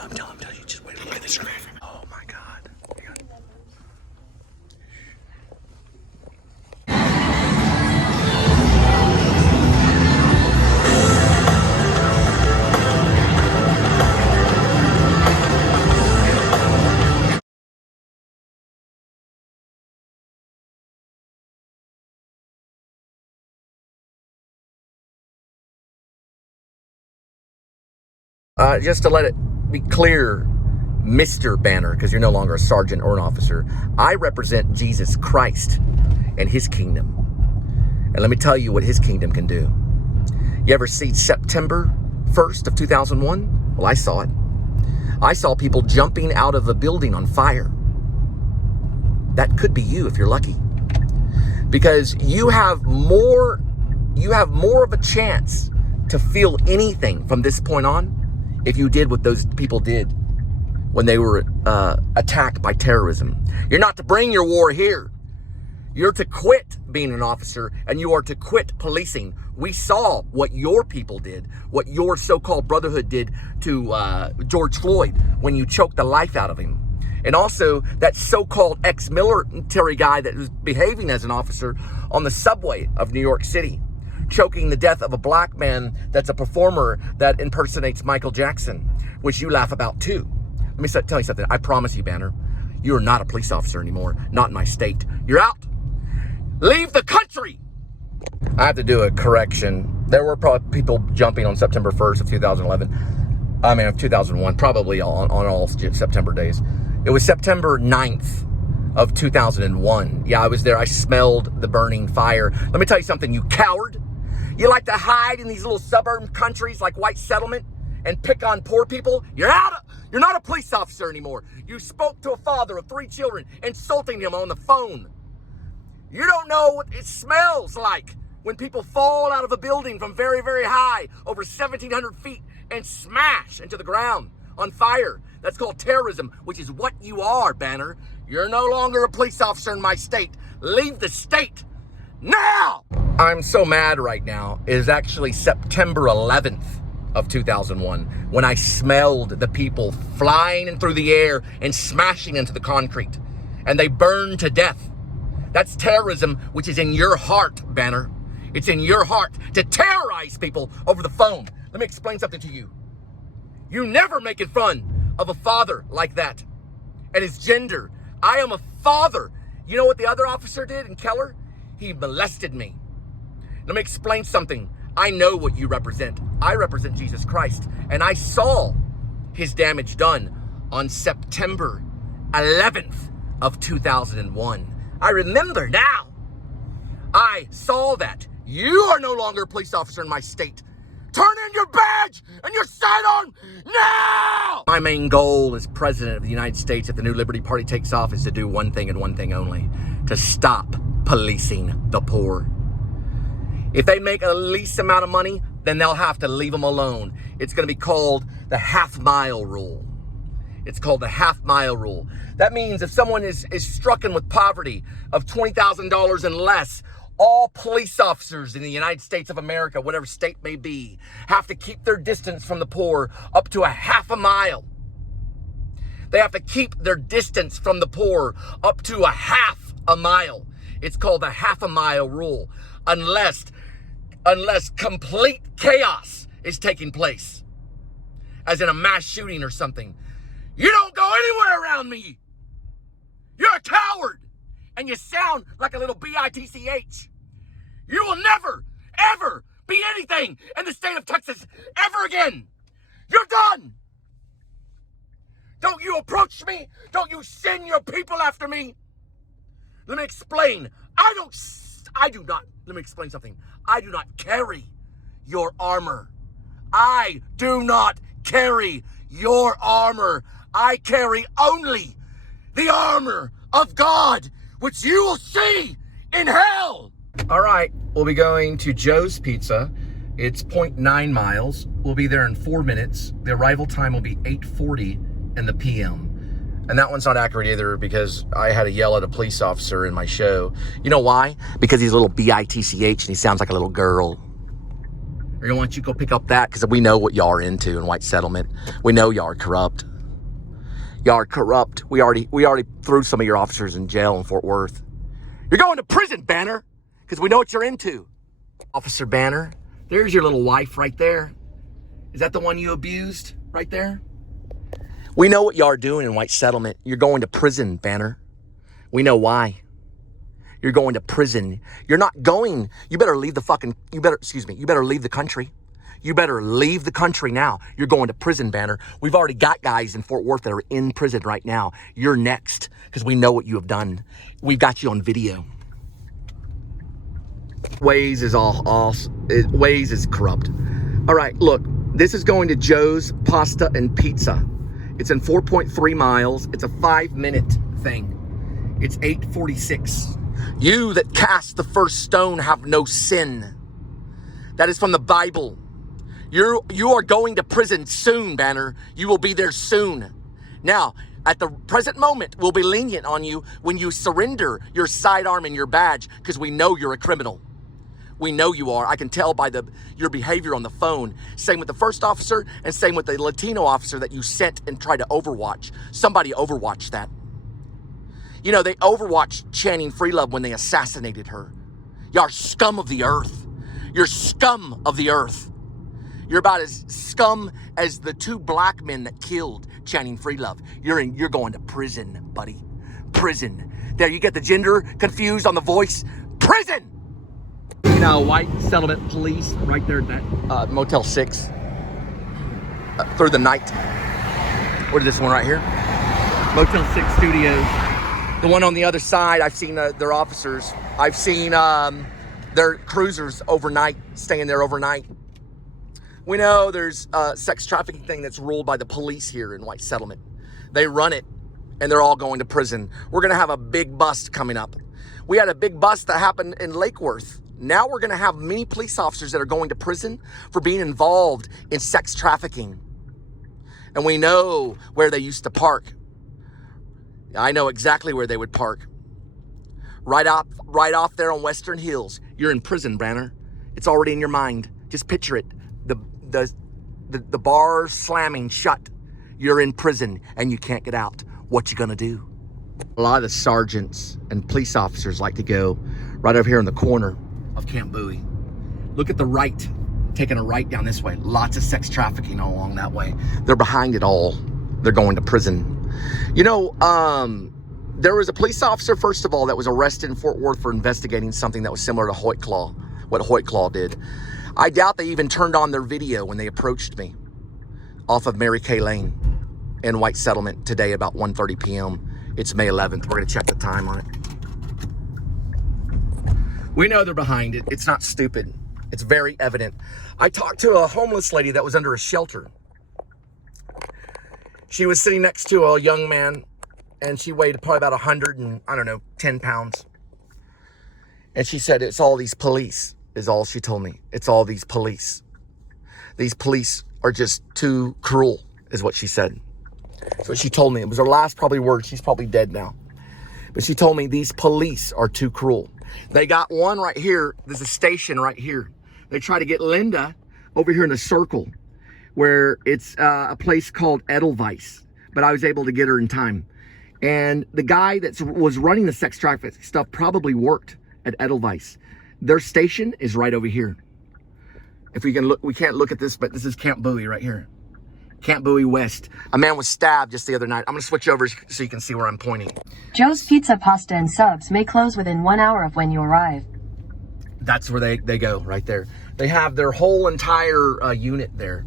I'm telling you, just wait for this. Oh my God. Just to let it be clear, Mr. Banner, because you're no longer a sergeant or an officer, I represent Jesus Christ and his kingdom. And let me tell you what his kingdom can do. You ever see September 1st of 2001? Well, I saw it. I saw people jumping out of a building on fire. That could be you if you're lucky. Because you have more of a chance to feel anything from this point on if you did what those people did when they were attacked by terrorism. You're not to bring your war here. You're to quit being an officer, and you are to quit policing. We saw what your people did, what your so-called brotherhood did to George Floyd when you choked the life out of him. And also that so-called ex-military guy that was behaving as an officer on the subway of New York City, choking the death of a black man that's a performer that impersonates Michael Jackson, which you laugh about too. Let me tell you something. I promise you, Banner, you are not a police officer anymore. Not in my state. You're out. Leave the country. I have to do a correction. There were probably people jumping on September 1st of 2011. I mean, of 2001, probably on all September days. It was September 9th of 2001. Yeah, I was there. I smelled the burning fire. Let me tell you something, you coward. You like to hide in these little suburban countries like White Settlement and pick on poor people? You're out. You're not a police officer anymore. You spoke to a father of 3 children, insulting him on the phone. You don't know what it smells like when people fall out of a building from very, very high, over 1,700 feet, and smash into the ground on fire. That's called terrorism, which is what you are, Banner. You're no longer a police officer in my state. Leave the state now! I'm so mad right now. It is actually September 11th of 2001 when I smelled the people flying in through the air and smashing into the concrete, and they burned to death. That's terrorism, which is in your heart, Banner. It's in your heart to terrorize people over the phone. Let me explain something to you. You never make it fun of a father like that and his gender. I am a father. You know what the other officer did in Keller? He molested me. Let me explain something. I know what you represent. I represent Jesus Christ, and I saw his damage done on September 11th of 2001. I remember now. I saw that. You are no longer a police officer in my state. Turn in your badge and your sidearm now! My main goal as president of the United States, if the new Liberty Party takes off, is to do one thing and one thing only: to stop policing the poor. If they make the least amount of money, then they'll have to leave them alone. It's going to be called the half-mile rule. It's called the half-mile rule. That means if someone is stricken with poverty of $20,000 and less, all police officers in the United States of America, whatever state may be, have to keep their distance from the poor up to a half a mile. They have to keep their distance from the poor up to a half a mile. It's called the half a mile rule. Unless complete chaos is taking place, as in a mass shooting or something. You don't go anywhere around me. You're a coward, and you sound like a little bitch. You will never, ever be anything in the state of Texas ever again. You're done. Don't you approach me. Don't you send your people after me. Let me explain. Let me explain something. I do not carry your armor. I do not carry your armor. I carry only the armor of God, which you will see in hell. All right, we'll be going to Joe's Pizza. It's 0.9 miles. We'll be there in 4 minutes. The arrival time will be 8:40 in the PM. And that one's not accurate either, because I had to yell at a police officer in my show. You know why? Because he's a little bitch and he sounds like a little girl. We're gonna want you to go pick up that because we know what y'all are into in White Settlement. We know y'all are corrupt. Y'all are corrupt. We already threw some of your officers in jail in Fort Worth. You're going to prison, Banner, because we know what you're into. Officer Banner, there's your little wife right there. Is that the one you abused right there? We know what y'all are doing in White Settlement. You're going to prison, Banner. We know why. You're going to prison. You're not going. You better leave the fucking, you better leave the country. You better leave the country now. You're going to prison, Banner. We've already got guys in Fort Worth that are in prison right now. You're next because we know what you have done. We've got you on video. Waze is Waze is corrupt. All right, look, this is going to Joe's Pasta and Pizza. It's in 4.3 miles. It's a 5-minute thing. It's 8:46. You that cast the first stone have no sin. That is from the Bible. You are going to prison soon, Banner. You will be there soon. Now, at the present moment, we'll be lenient on you when you surrender your sidearm and your badge because we know you're a criminal. We know you are. I can tell by your behavior on the phone. Same with the first officer and same with the Latino officer that you sent and tried to overwatch. Somebody overwatched that. You know, they overwatched Channing Freelove when they assassinated her. Y'all are scum of the earth. You're scum of the earth. You're about as scum as the 2 black men that killed Channing Freelove. You're going to prison, buddy. Prison. There, you get the gender confused on the voice. Prison! You know, White Settlement Police right there at that Motel 6 through the night. What is this one right here? Motel 6 Studios. The one on the other side, I've seen their officers. I've seen their cruisers overnight, staying there overnight. We know there's a sex trafficking thing that's ruled by the police here in White Settlement. They run it, and they're all going to prison. We're going to have a big bust coming up. We had a big bust that happened in Lake Worth. Now we're going to have many police officers that are going to prison for being involved in sex trafficking. And we know where they used to park. I know exactly where they would park. Right off there on Western Hills. You're in prison, Banner. It's already in your mind. Just picture it. The bar slamming shut. You're in prison and you can't get out. What you gonna do? A lot of the sergeants and police officers like to go right over here in the corner of Camp Bowie. Look at the right, taking a right down this way. Lots of sex trafficking all along that way. They're behind it all. They're going to prison. You know, there was a police officer, first of all, that was arrested in Fort Worth for investigating something that was similar to Hoyt Claw, what Hoyt Claw did. I doubt they even turned on their video when they approached me off of Mary Kay Lane in White Settlement today about 1:30 p.m. It's May 11th. We're going to check the time on it. We know they're behind it. It's not stupid. It's very evident. I talked to a homeless lady that was under a shelter. She was sitting next to a young man, and she weighed probably about 10 pounds. And she said, it's all these police, is all she told me. It's all these police. These police are just too cruel, is what she said. That's what she told me. It was her last probably word. She's probably dead now. But she told me these police are too cruel. They got one right here. There's a station right here. They try to get Linda over here in the circle where it's a place called Edelweiss. But I was able to get her in time. And the guy that was running the sex trafficking stuff probably worked at Edelweiss. Their station is right over here. If we can look, we can't look at this, but this is Camp Bowie right here. Camp Bowie West. A man was stabbed just the other night. I'm going to switch over so you can see where I'm pointing. Joe's Pizza, Pasta, and Subs may close within 1 hour of when you arrive. That's where they go, right there. They have their whole entire unit there.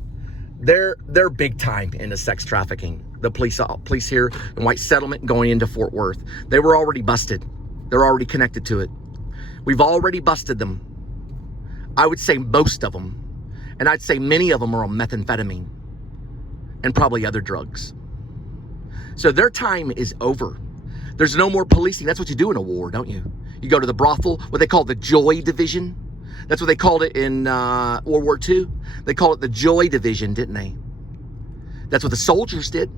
They're big time into sex trafficking. The police here in White Settlement going into Fort Worth. They were already busted. They're already connected to it. We've already busted them. I would say most of them. And I'd say many of them are on methamphetamine and probably other drugs. So their time is over. There's no more policing. That's what you do in a war, don't you? You go to the brothel, what they call the Joy Division. That's what they called it in World War II. They called it the Joy Division, didn't they? That's what the soldiers did.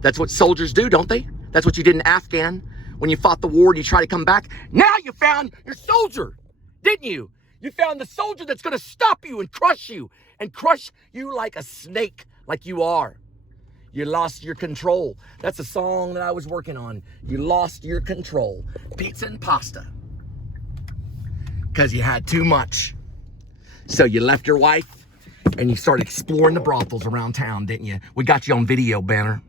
That's what soldiers do, don't they? That's what you did in Afghan when you fought the war and you tried to come back. Now you found your soldier, didn't you? You found the soldier that's going to stop you and crush you like a snake, like you are. You lost your control. That's a song that I was working on. You lost your control. Pizza and pasta. Because you had too much. So you left your wife and you started exploring the brothels around town, didn't you? We got you on video, Banner.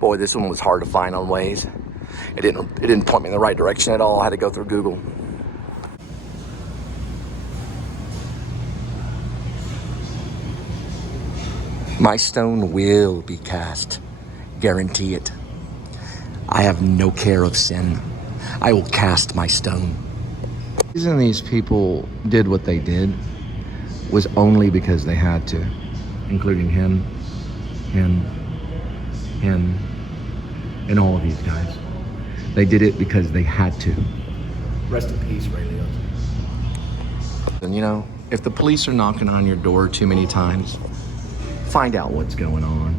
Boy, this one was hard to find on Waze. It didn't point me in the right direction at all. I had to go through Google. My stone will be cast. Guarantee it. I have no care of sin. I will cast my stone. The reason these people did what they did was only because they had to, including him, and all of these guys. They did it because they had to. Rest in peace, Ray Liotta. And you know, if the police are knocking on your door too many times, find out what's going on.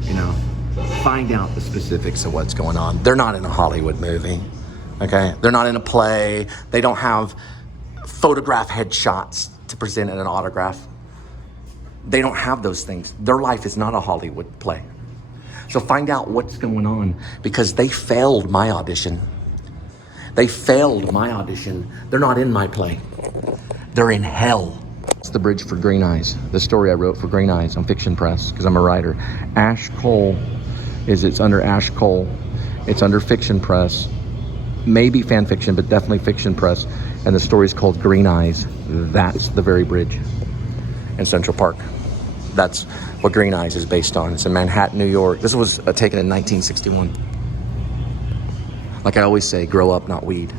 You know, find out the specifics of what's going on. They're not in a Hollywood movie, okay? They're not in a play. They don't have photograph headshots to present at an autograph. They don't have those things. Their life is not a Hollywood play. So find out what's going on, because they failed my audition. They failed my audition. They're not in my play. They're in hell. It's the bridge for Green Eyes, the story I wrote for Green Eyes on Fiction Press, because I'm a writer. Ash Cole it's under Ash Cole. It's under Fiction Press. Maybe fan fiction, but definitely Fiction Press. And the story is called Green Eyes. That's the very bridge in Central Park. That's what Green Eyes is based on. It's in Manhattan, New York. This was taken in 1961. Like I always say, grow up, not weed.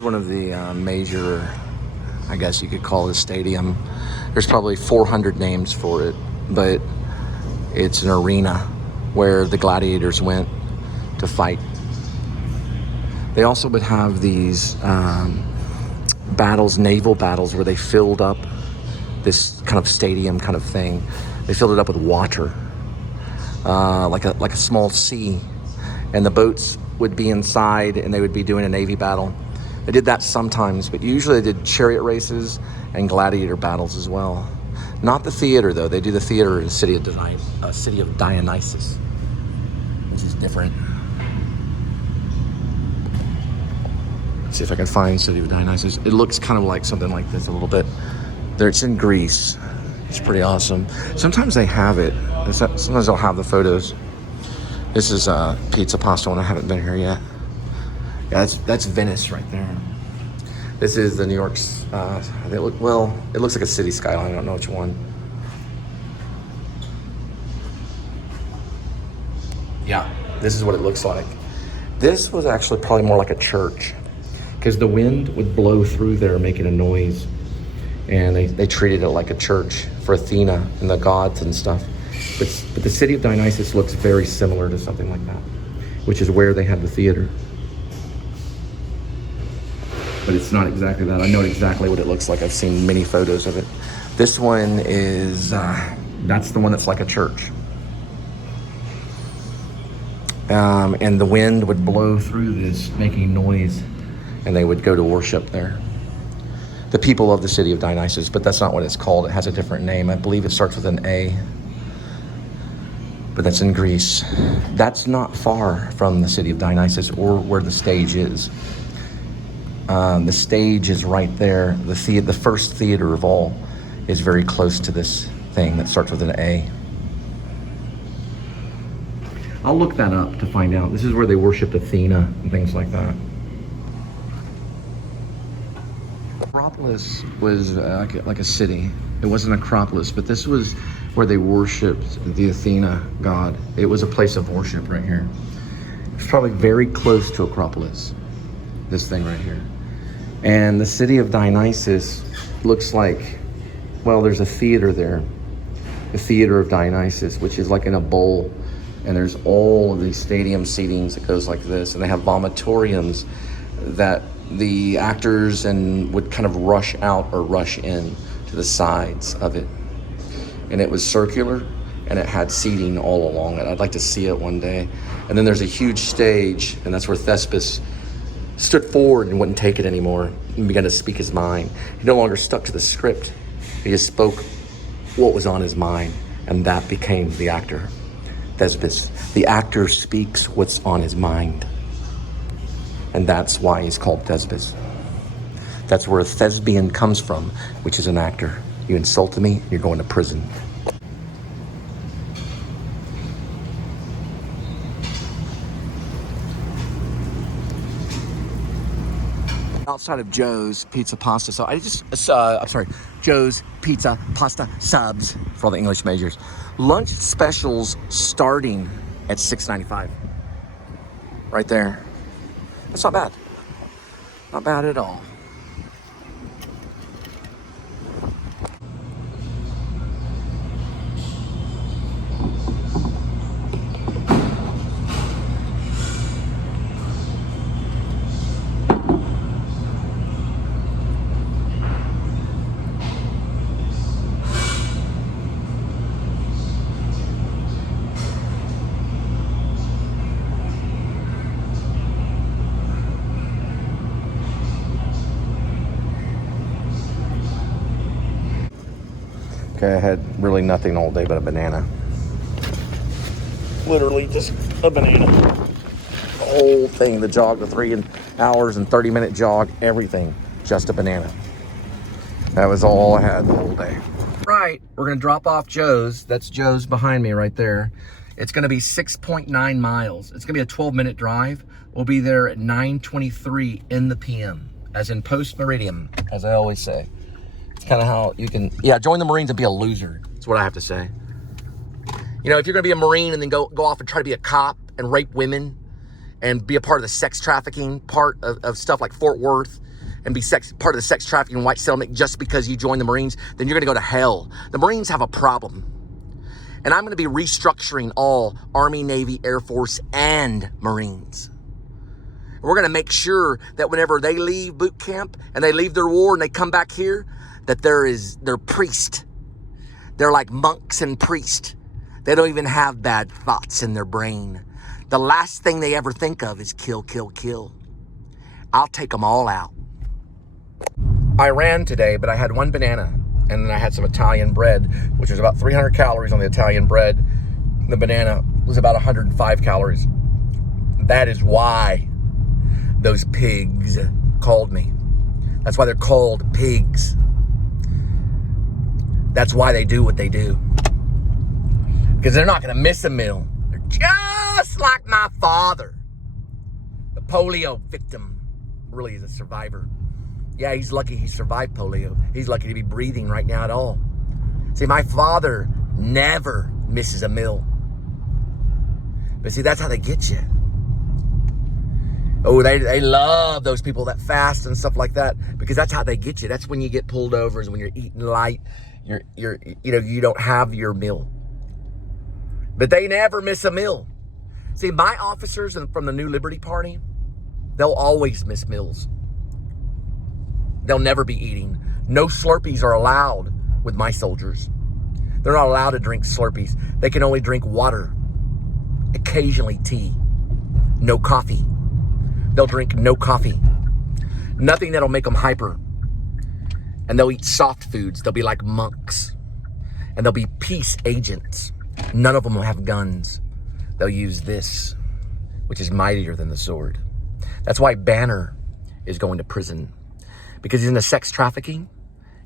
One of the major, I guess you could call it a stadium. There's probably 400 names for it, but it's an arena where the gladiators went to fight. They also would have these battles, naval battles, where they filled up this kind of stadium kind of thing. They filled it up with water, like a small sea, and the boats would be inside and they would be doing a Navy battle. They did that sometimes, but usually they did chariot races and gladiator battles as well. Not the theater, though. They do the theater in the city of Dionysus, which is different. Let's see if I can find City of Dionysus. It looks kind of like something like this a little bit. There, it's in Greece. It's pretty awesome. Sometimes they have it. Sometimes they'll have the photos. This is pizza pasta when I haven't been here yet. Yeah, that's Venice right there. This is the New York's, it looks like a city skyline. I don't know which one. Yeah, this is what it looks like. This was actually probably more like a church, because the wind would blow through there making a noise. And they treated it like a church for Athena and the gods and stuff. But the city of Dionysus looks very similar to something like that, which is where they had the theater. But it's not exactly that. I know exactly what it looks like. I've seen many photos of it. This one is, that's the one that's like a church. And the wind would blow through this, making noise, and they would go to worship there. The people of the city of Dionysus, but that's not what it's called. It has a different name. I believe it starts with an A. But that's in Greece. That's not far from the city of Dionysus or where the stage is. The stage is right there. The first theater of all is very close to this thing that starts with an A. I'll look that up to find out. This is where they worshipped Athena and things like that. Acropolis was like a city. It wasn't Acropolis, but this was where they worshipped the Athena god. It was a place of worship right here. It's probably very close to Acropolis, this thing right here. And the city of Dionysus looks like, well, there's a theater there. The Theater of Dionysus, which is like in a bowl. And there's all of these stadium seatings that goes like this. And they have vomitoriums that the actors would kind of rush out or rush in to the sides of it. And it was circular, and it had seating all along it. I'd like to see it one day. And then there's a huge stage, and that's where Thespis stood forward and wouldn't take it anymore and began to speak his mind. He no longer stuck to the script. He just spoke what was on his mind, and that became the actor. Thesbis. The actor speaks what's on his mind. And that's why he's called Thesbis. That's where a thespian comes from, which is an actor. You insulted me, you're going to prison. Outside of Joe's Pizza Pasta, so I'm sorry, Joe's Pizza Pasta Subs for all the English majors. Lunch specials starting at $6.95. Right there. That's not bad. Not bad at all. Okay, I had really nothing all day but a banana. Literally just a banana. The whole thing, the jog, the 3 hours and 30-minute jog, everything, just a banana. That was all I had the whole day. Right, we're gonna drop off Joe's. That's Joe's behind me right there. It's gonna be 6.9 miles. It's gonna be a 12-minute drive. We'll be there at 9:23 in the PM, as in post-meridian, as I always say. It's kind of how you can, join the Marines and be a loser. That's what I have to say. You know, if you're going to be a Marine and then go off and try to be a cop and rape women and be a part of the sex trafficking part of stuff like Fort Worth and be part of the sex trafficking white settlement just because you joined the Marines, then you're going to go to hell. The Marines have a problem. And I'm going to be restructuring all Army, Navy, Air Force, and Marines. We're going to make sure that whenever they leave boot camp and they leave their war and they come back here, that they're priests. They're like monks and priests. They don't even have bad thoughts in their brain. The last thing they ever think of is kill, kill, kill. I'll take them all out. I ran today, but I had one banana, and then I had some Italian bread, which was about 300 calories on the Italian bread. The banana was about 105 calories. That is why those pigs called me. That's why they're called pigs. That's why they do what they do. Because they're not going to miss a meal. They're just like my father. The polio victim. Really is a survivor. Yeah, he's lucky he survived polio. He's lucky to be breathing right now at all. See, my father never misses a meal. But see, that's how they get you. Oh, they love those people that fast and stuff like that, because that's how they get you. That's when you get pulled over, is when you're eating light. You don't have your meal. But they never miss a meal. See, my officers from the New Liberty Party, they'll always miss meals. They'll never be eating. No Slurpees are allowed with my soldiers. They're not allowed to drink Slurpees. They can only drink water, occasionally tea, no coffee. They'll drink no coffee. Nothing that'll make them hyper. And they'll eat soft foods. They'll be like monks. And they'll be peace agents. None of them will have guns. They'll use this, which is mightier than the sword. That's why Banner is going to prison. Because he's into sex trafficking,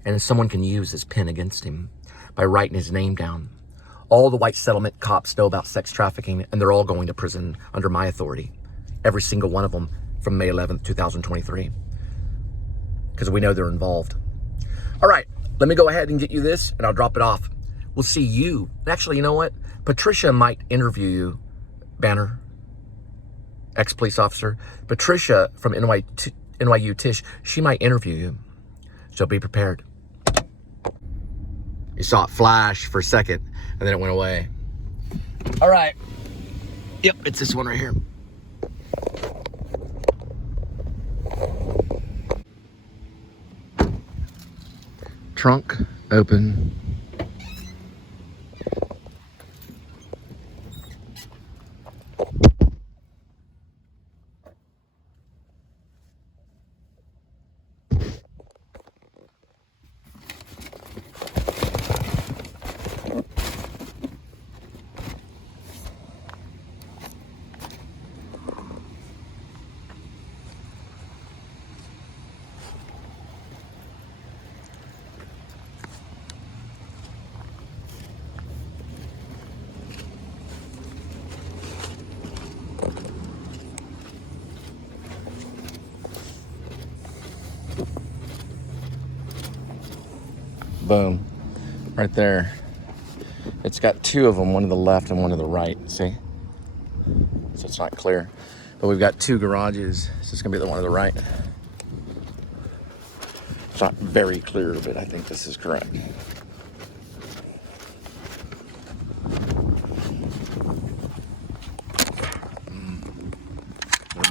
and someone can use his pen against him by writing his name down. All the white settlement cops know about sex trafficking, and they're all going to prison under my authority. Every single one of them from May 11th, 2023. Because we know they're involved. All right, let me go ahead and get you this, and I'll drop it off. We'll see you. Actually, you know what? Patricia might interview you, Banner, ex-police officer. Patricia from NYU Tish, she might interview you. So be prepared. You saw it flash for a second, and then it went away. All right. Yep, it's this one right here. Trunk open. Boom. Right there. It's got two of them, one to the left and one to the right. See? So it's not clear. But we've got two garages. So it's going to be the one to the right. It's not very clear, but I think this is correct. They're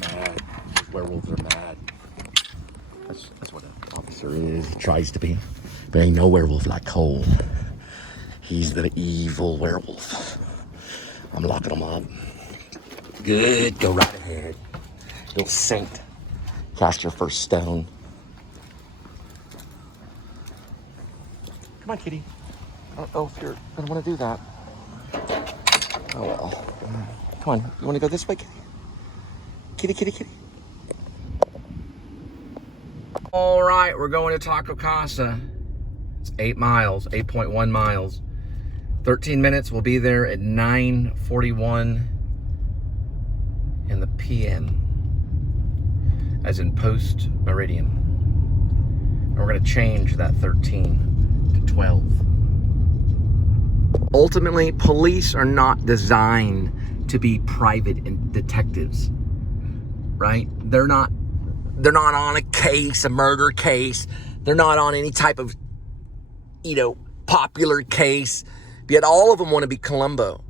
mad. Those werewolves are mad. That's what an officer is. He tries to be. There ain't no werewolf like Cole. He's the evil werewolf. I'm locking him up. Good. Go right ahead. Little saint. Cast your first stone. Come on, kitty. I don't know if you're going to want to do that. Oh, well. Come on. You want to go this way, kitty? Kitty, kitty, kitty. All right. We're going to Taco Casa. It's 8 miles, 8.1 miles. 13 minutes. We'll be there at 9:41 in the PM. As in post-meridian. And we're going to change that 13 to 12. Ultimately, police are not designed to be private detectives, right? They're not on a case, a murder case. They're not on any type of, popular case. Yet all of them want to be Columbo,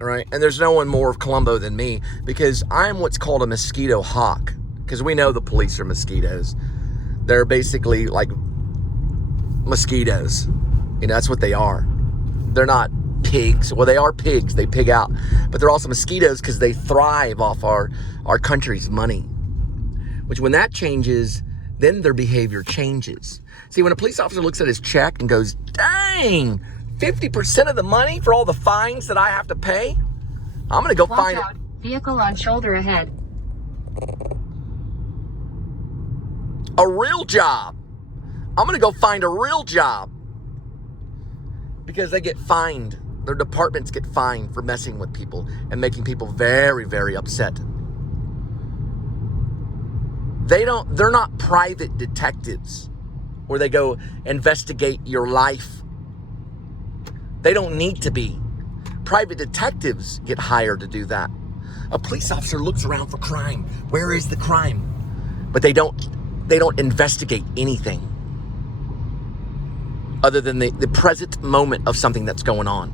right? And there's no one more of Columbo than me, because I'm what's called a mosquito hawk. Because we know the police are mosquitoes. They're basically like mosquitoes. That's what they are. They're not pigs. Well, they are pigs. They pig out. But they're also mosquitoes because they thrive off our country's money. Which when that changes, then their behavior changes. See, when a police officer looks at his check and goes, dang, 50% of the money for all the fines that I have to pay? I'm going to go find it. Vehicle on shoulder ahead. A real job. I'm going to go find a real job. Because they get fined. Their departments get fined for messing with people and making people very, very upset. They're not private detectives where they go investigate your life. They don't need to be. Private detectives get hired to do that. A police officer looks around for crime. Where is the crime? But they don't investigate anything other than the present moment of something that's going on.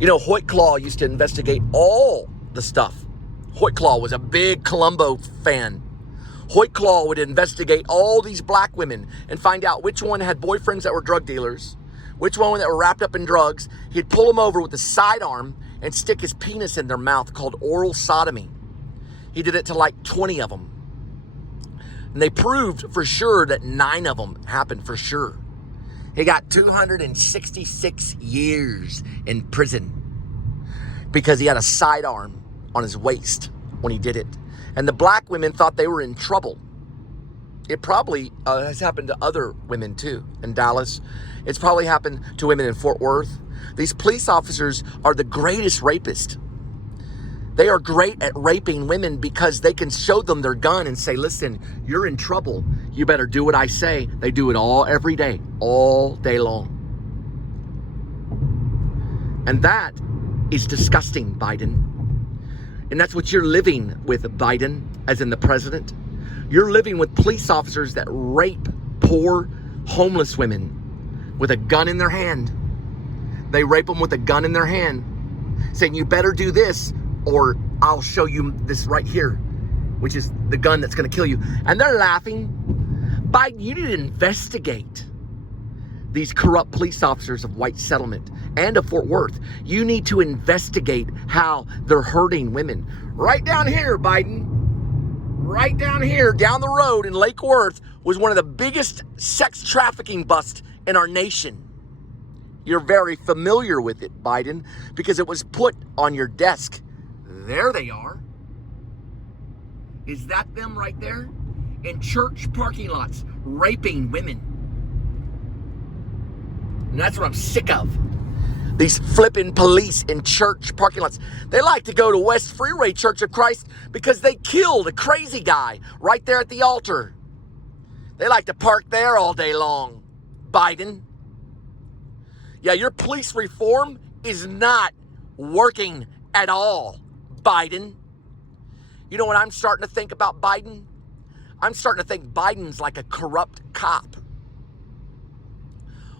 Hoyt Claw used to investigate all the stuff. Hoyt Claw was a big Columbo fan. Hoyt Claw would investigate all these black women and find out which one had boyfriends that were drug dealers, which one that were wrapped up in drugs. He'd pull them over with a sidearm and stick his penis in their mouth, called oral sodomy. He did it to like 20 of them. And they proved for sure that 9 of them happened for sure. He got 266 years in prison because he had a sidearm on his waist when he did it. And the black women thought they were in trouble. It probably has happened to other women too in Dallas. It's probably happened to women in Fort Worth. These police officers are the greatest rapists. They are great at raping women because they can show them their gun and say, listen, you're in trouble. You better do what I say. They do it every day, all day long. And that is disgusting, Biden. And that's what you're living with, Biden, as in the president. You're living with police officers that rape poor, homeless women with a gun in their hand. They rape them with a gun in their hand, saying, you better do this, or I'll show you this right here, which is the gun that's going to kill you. And they're laughing. Biden, you need to investigate these corrupt police officers of White Settlement and of Fort Worth. You need to investigate how they're hurting women. Right down here, Biden, right down here, down the road in Lake Worth, was one of the biggest sex trafficking busts in our nation. You're very familiar with it, Biden, because it was put on your desk. There they are. Is that them right there? In church parking lots, raping women. And that's what I'm sick of. These flipping police in church parking lots. They like to go to West Freeway Church of Christ because they killed a crazy guy right there at the altar. They like to park there all day long, Biden. Yeah, your police reform is not working at all, Biden. You know what I'm starting to think about Biden? I'm starting to think Biden's like a corrupt cop.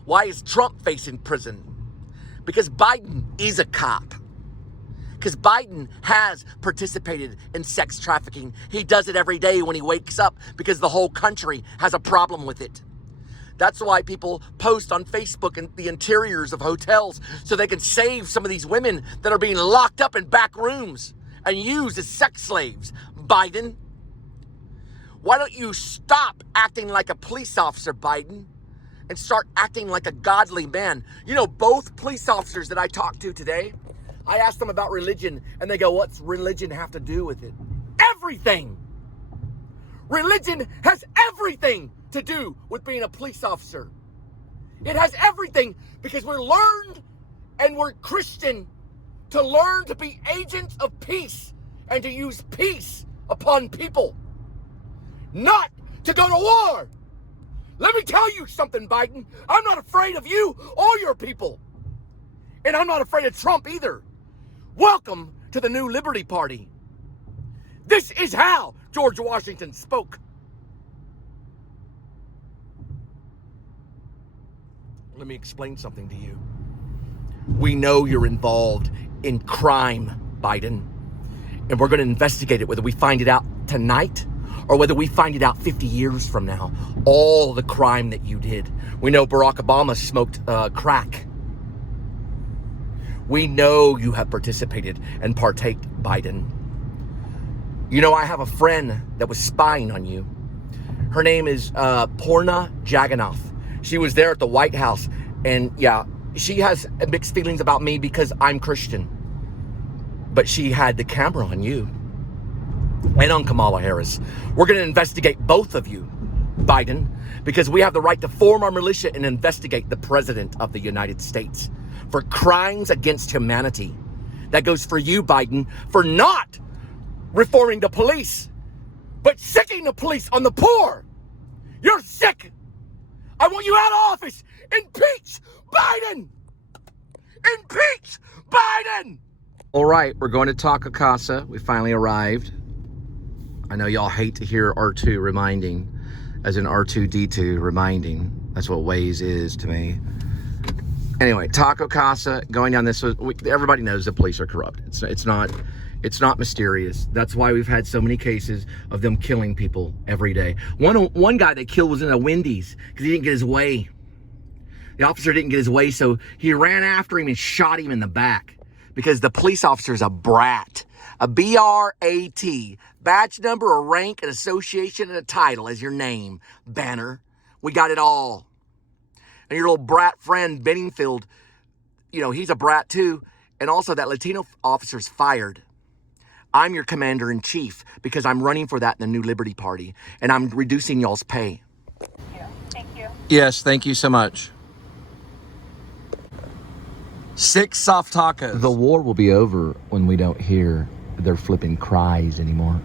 Why is Trump facing prison? Because Biden is a cop. Because Biden has participated in sex trafficking. He does it every day when he wakes up because the whole country has a problem with it. That's why people post on Facebook in the interiors of hotels so they can save some of these women that are being locked up in back rooms and used as sex slaves. Biden, why don't you stop acting like a police officer, Biden, and start acting like a godly man? You know, both police officers that I talked to today, I asked them about religion, and they go, what's religion have to do with it? Everything! Religion has everything to do with being a police officer. It has everything because we're learned and we're Christian to learn to be agents of peace and to use peace upon people, not to go to war. Let me tell you something, Biden. I'm not afraid of you or your people. And I'm not afraid of Trump either. Welcome to the New Liberty Party. This is how George Washington spoke. Let me explain something to you. We know you're involved in crime, Biden. And we're going to investigate it, whether we find it out tonight or whether we find it out 50 years from now. All the crime that you did. We know Barack Obama smoked crack. We know you have participated and partaked, Biden. You know, I have a friend that was spying on you. Her name is Porna Jagannath. She was there at the White House. And yeah, she has mixed feelings about me because I'm Christian. But she had the camera on you and on Kamala Harris. We're going to investigate both of you, Biden, because we have the right to form our militia and investigate the president of the United States for crimes against humanity. That goes for you, Biden, for not reforming the police, but sicking the police on the poor. You're sick. I want you out of office. Impeach Biden. Impeach Biden. All right, we're going to Taco Casa. We finally arrived. I know y'all hate to hear R2 reminding, as in R2D2 reminding. That's what Waze is to me. Anyway, Taco Casa, going down this, everybody knows the police are corrupt. It's not mysterious. That's why we've had so many cases of them killing people every day. One guy they killed was in a Wendy's because he didn't get his way. The officer didn't get his way, so he ran after him and shot him in the back because the police officer is a brat. A B-R-A-T. Badge number, a rank, an association, and a title as your name. Banner. We got it all. And your little brat friend, Benningfield, you know, he's a brat too. And also that Latino officer's fired. I'm your commander-in-chief because I'm running for that in the New Liberty Party. And I'm reducing y'all's pay. Thank you. Yes, thank you so much. 6 soft tacos. The war will be over when we don't hear their flipping cries anymore.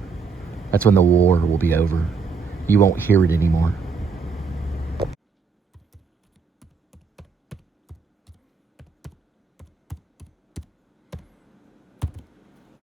That's when the war will be over. You won't hear it anymore.